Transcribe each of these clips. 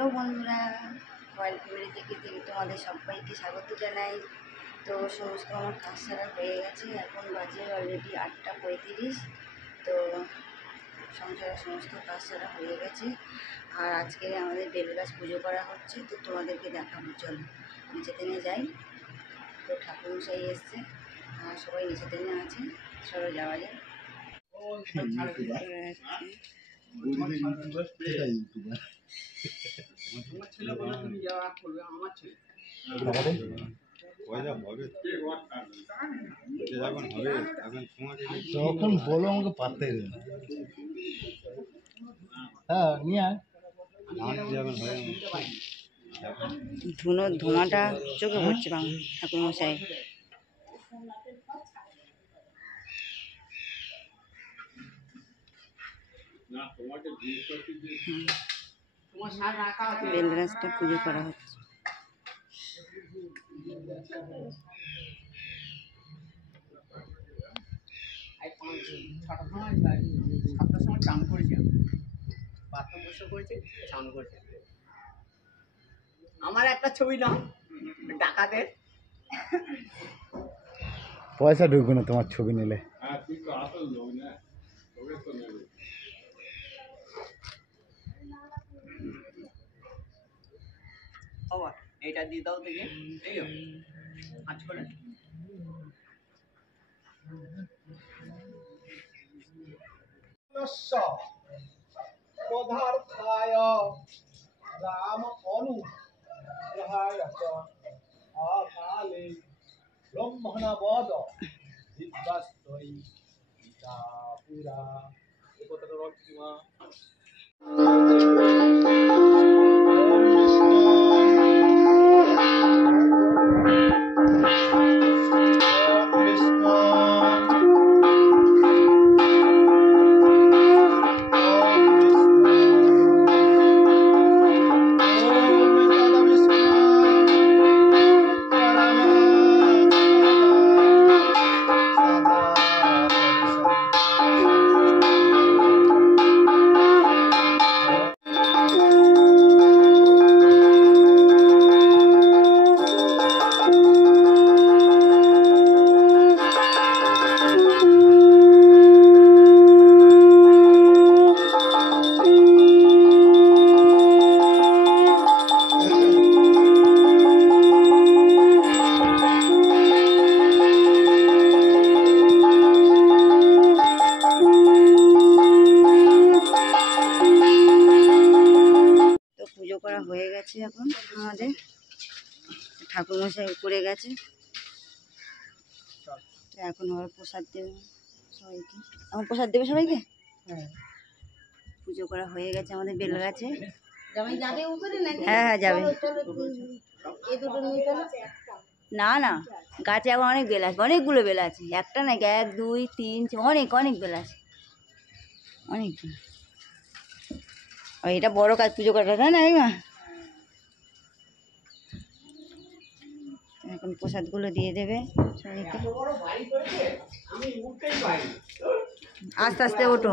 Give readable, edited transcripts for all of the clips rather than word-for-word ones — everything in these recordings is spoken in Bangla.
হ্যালো বন্ধুরা, রয়্যাল ফ্যামিলি থেকে তোমাদের সবাইকে স্বাগত জানাই। তো সমস্ত আমার কাজ সারা হয়ে গেছে, এখন বাজে অলরেডি 8:35। তো সংসারের সমস্ত কাজ সারা হয়ে গেছে। আর আজকে আমাদের বেলগাছ পুজো করা হচ্ছে, তো তোমাদেরকে দেখাবো। চলো নিচেতে নিয়ে যাই। তো ঠাকুরমশাই এসছে আর সবাই নিচেতে নিয়ে আছে, চলো যাওয়া যায়। যখন বলো আমাকে পাতে হ্যাঁ নিয়ে ধোঁয়াটা চোখে পড়ছে বাংলা ঠাকুরমশাই। বেলগাছটা পুজো করা হচ্ছে। আমার একটা ছবি নাও ডাকাতের। পয়সা ঢুকবে না তোমার ছবি নিলে। এটা দিয়ে দাও থেকে আজ করে পদার্থায় রাম অনুগ্রহায় আকালে ব্রহ্মণবদ বিদ্যাস্তৈ পিতা পুরা এই কথাটা রক্ষিমা। করা হয়ে গেছে, এখন আমাদের ঠাকুরমশাই উপরে গেছে। তো এখন আবার প্রসাদ দেবে সবাইকে। এখন প্রসাদ দেবে সবাইকে। পুজো করা হয়ে গেছে আমাদের বেলগাছে। হ্যাঁ হ্যাঁ যাবে। না না, গাছে এখন অনেক বেল আছে, অনেকগুলো বেল আছে, একটা নাকি 1 2 3 অনেক অনেক বেল আছে, অনেক। এটা বড় কাজ পুজো করাটা, তাই না? এখন প্রসাদগুলো দিয়ে দেবে সবাইকে। আস্তে আস্তে ওঠো।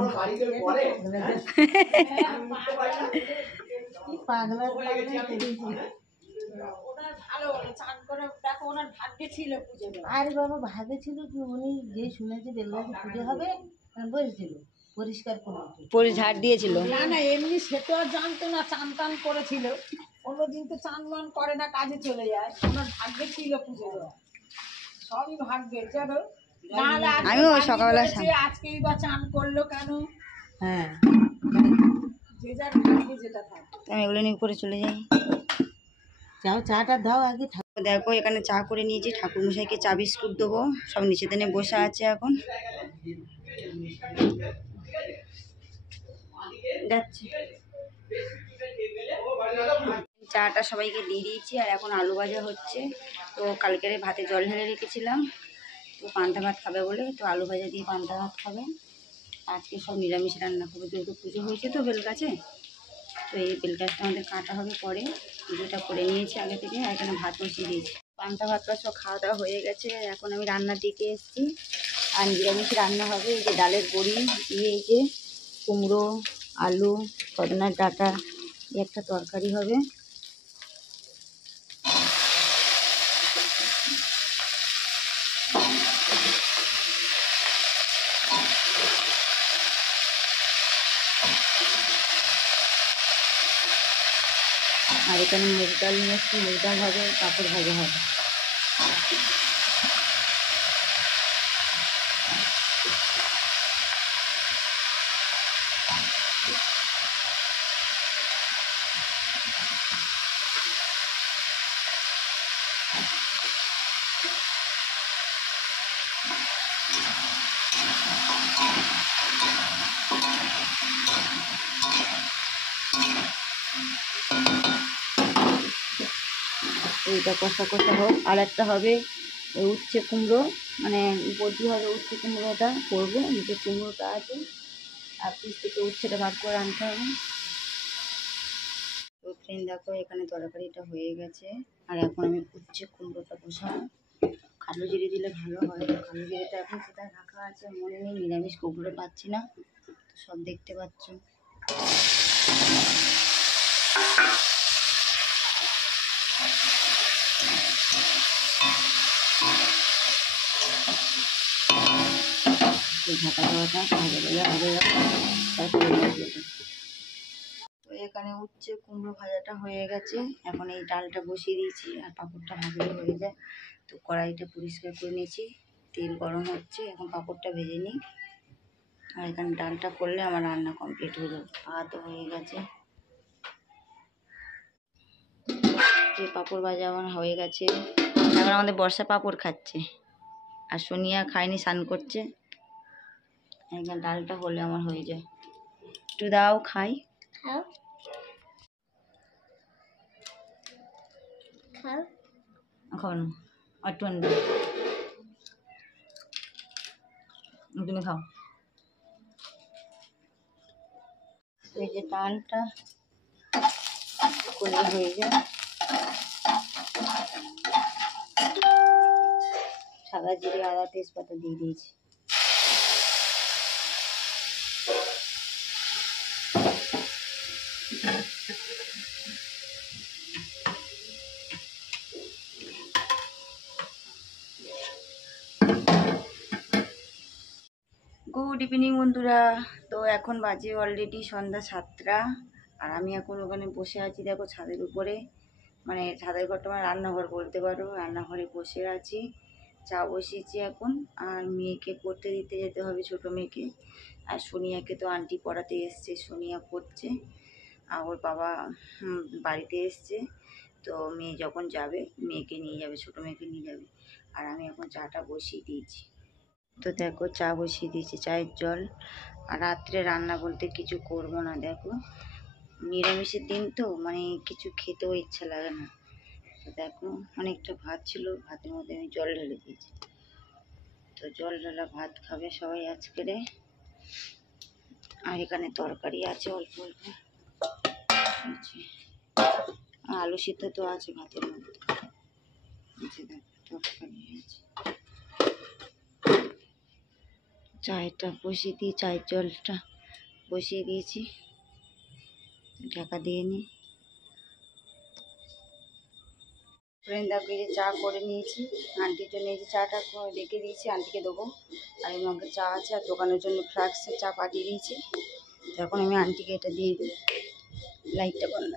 আরে বাবা ভাগে ছিল কি, উনি যে শুনেছে বেলগাছে পুজো হবে বলেছিল পরিষ্কার করে ঝাড় দিয়েছিল। না না, এমনি সে তো আর জানতো না, চান টান করেছিল। অন্যদিন তো চান বান করে না, কাজে চলে যায়। ওনার ভাগ্যে ছিল পুজো দেওয়া, সবই ভাগ্যে। চলো আমিও সকালবেলা আজকেই বা চান করলো কেন? হ্যাঁ, যে যার ভাগ্যে যেটা থাকে। আমি এগুলো নিয়ে উপরে চলে যাই। যাও চাটা দাও আগে। দেখো এখানে চা করে নিয়েছি, ঠাকুরমশাইকে চা বিস্কুট দেবো। সব নিচেতে নিয়ে বসে আছে এখন, যাচ্ছে। চাটা সবাইকে দিয়ে দিয়েছি, আর এখন আলু ভাজা হচ্ছে। তো কালকের ভাতে জল ঢেলে রেখেছিলাম, তো পান্তা ভাত খাবে বলে, তো আলু ভাজা দিয়ে পান্তা ভাত খাবে। আজকে সব নিরামিষ রান্না করবো, যেহেতু পুজো হয়েছে তো বেলগাছে। তো এই বেলগাছটা আমাদের কাটা হবে পরে, পুজোটা করে নিয়েছি আগে থেকে। আর এখানে ভাত বসিয়ে দিয়েছি, পান্তা ভাতটা সব খাওয়া দাওয়া হয়ে গেছে। এখন আমি রান্নার দিকে এসেছি, আর নিরামিষ রান্না হবে। এই যে ডালের বড়ি দিয়ে, এই যে কুমড়ো, আলু, সজনার ডাঁটা একটা তরকারি হবে। আর এখানে মুগ ডাল নিয়ে এসছি, মুগ ডাল হবে, পাঁপড় ভাজা হবে। এইটা কষা কষা হোক। আর একটা হবে উচ্ছে কুমড়ো, মানে বদ্রি হবে উচ্ছে কুমড়োটা করবো, নিচে কুমড়োটা আছে আর পিস থেকে উচ্ছেটা ভাগ করে আনতে হবে। তো ফ্রেন্ড দেখো এখানে তরকারিটা হয়ে গেছে, আর এখন আমি উচ্ছে কুমড়োটা বসাবো। কালো জিরে দিলে ভালো হয়, কালো জিরেটা এখন কোথায় রাখা আছে মনে নেই, নিরামিষ কুমড়ো পাচ্ছি না, তো সব দেখতে পাচ্ছ। ঢাকা দেওয়াটা হবে তারপরে তো এখানে উচ্ছে কুমড়ো ভাজাটা হয়ে গেছে, এখন এই ডালটা বসিয়ে দিয়েছি আর পাঁপড়টা ভাজলে হয়ে যায়। তো কড়াইটা পরিষ্কার করে নিয়েছি, তেল গরম হচ্ছে, এখন পাঁপড়টা ভেজে নিই। আর এখানে ডালটা করলে আমার রান্না কমপ্লিট হয়ে যাবে। ভাতও হয়ে গেছে, পাঁপড় ভাজা আমার হয়ে গেছে। এখন আমাদের বর্ষা পাঁপড় খাচ্ছে, আর সোনিয়া খায়নি, স্নান করছে। এখানে ডালটা হলে আমার হয়ে যায়। একটু দাও খাই। খাও খাও, খাও না, একটু দাও, তুমি খাও। এই যে ডালটা করলে হয়ে যায়। সাদা জিরে আদা তেজপাতা দিয়ে দিয়েছি। গুড ইভিনিং বন্ধুরা। তো এখন বাজে অলরেডি সন্ধ্যা 7টা, আর আমি এখন ওখানে বসে আছি দেখো ছাদের উপরে, মানে ছাদের ঘরটা মানে রান্নাঘর বলতে পারো, রান্নাঘরে বসে আছি। চা বসিয়েছি এখন, আর মেয়েকে পড়তে দিতে যেতে হবে, ছোটো মেয়েকে। আর সোনিয়াকে তো আন্টি পড়াতে এসছে, সোনিয়া পড়ছে, আর ওর বাবা বাড়িতে এসছে। তো মেয়ে যখন যাবে মেয়েকে নিয়ে যাবে, ছোটো মেয়েকে নিয়ে যাবে। আর আমি এখন চাটা বসিয়ে দিয়েছি। তো দেখো চা বসিয়ে দিয়েছি, চায়ের জল। আর রাত্রে রান্না বলতে কিছু করব না, দেখো নিরামিষের দিন তো মানে কিছু খেতেও ইচ্ছা লাগে না। তো দেখো অনেকটা ভাত ছিল, ভাতের মধ্যে আমি জল ঢেলে দিয়েছি। তো জল ঢালা ভাত খাবে সবাই আজকেরে। আর এখানে তরকারি আছে অল্প অল্প, আলু সিদ্ধ তো আছে ভাতের মধ্যে, দেখো তরকারি আছে। চায়টা বসিয়ে দিয়ে চায়ের জলটা বসিয়ে দিয়েছি, ঢাকা দিয়ে নিই। ফ্রেন্ড দেখো এই যে চা করে নিয়েছি, আন্টির জন্য এই যে চাটা রেখে দিয়েছি, আন্টিকে দেবো। আর এই মগে চা আছে, আর দোকানের জন্য ফ্লাক্সের চা পাঠিয়ে দিয়েছি। এখন আমি আন্টিকে এটা দিয়ে দিই। লাইটটা বন্ধ।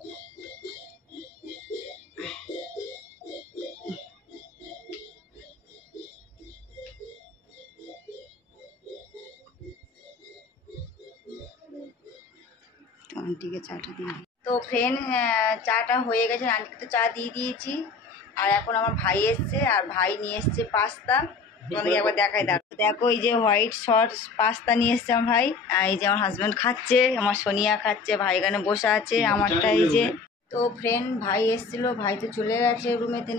আন্টিকে চাটা দিয়ে দিই। তো ফ্রেন্ড চাটা হয়ে গেছে, আন্টিকে তো চা দিয়ে দিয়েছি। আর এখন আমার ভাই এসছে, আর ভাই নিয়ে এসছে পাস্তা। তোমাদেরকে একবার দেখাই, দেখো এই যে হোয়াইট সস পাস্তা নিয়ে এসছে আমার ভাই। আর এই যে আমার হাজব্যান্ড খাচ্ছে, আমার সোনিয়া খাচ্ছে, ভাই এখানে বসে আছে, আমারটা এই যে। তো ফ্রেন্ড ভাই এসেছিলো, ভাই তো চলে গেছে রুমেতে,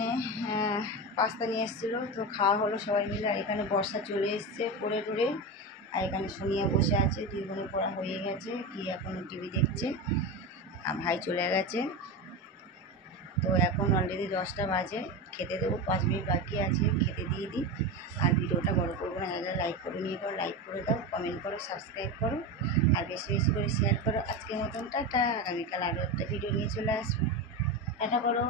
পাস্তা নিয়ে এসেছিলো, তো খাওয়া হলো সবাই মিলে। আর এখানে বর্ষা চলে এসছে পড়ে টড়ে, আর এখানে সোনিয়া বসে আছে, 2 বোনের পড়া হয়ে গেছে, কি এখন টিভি দেখছে। আর ভাই চলে গেছে। তো এখন অলরেডি 10টা বাজে, খেতে দেবো, 5 মিনিট বাকি আছে, খেতে দিয়ে দিই। আর ভিডিওটা বড় করবো না, যারা লাইক করে নিয়ে করো, লাইক করে দাও, কমেন্ট করো, সাবস্ক্রাইব করো, আর বেশি বেশি করে শেয়ার করো। আজকের মতন টাটা, আগামীকাল আরও একটা ভিডিও নিয়ে চলে আসবো। টাটা করো।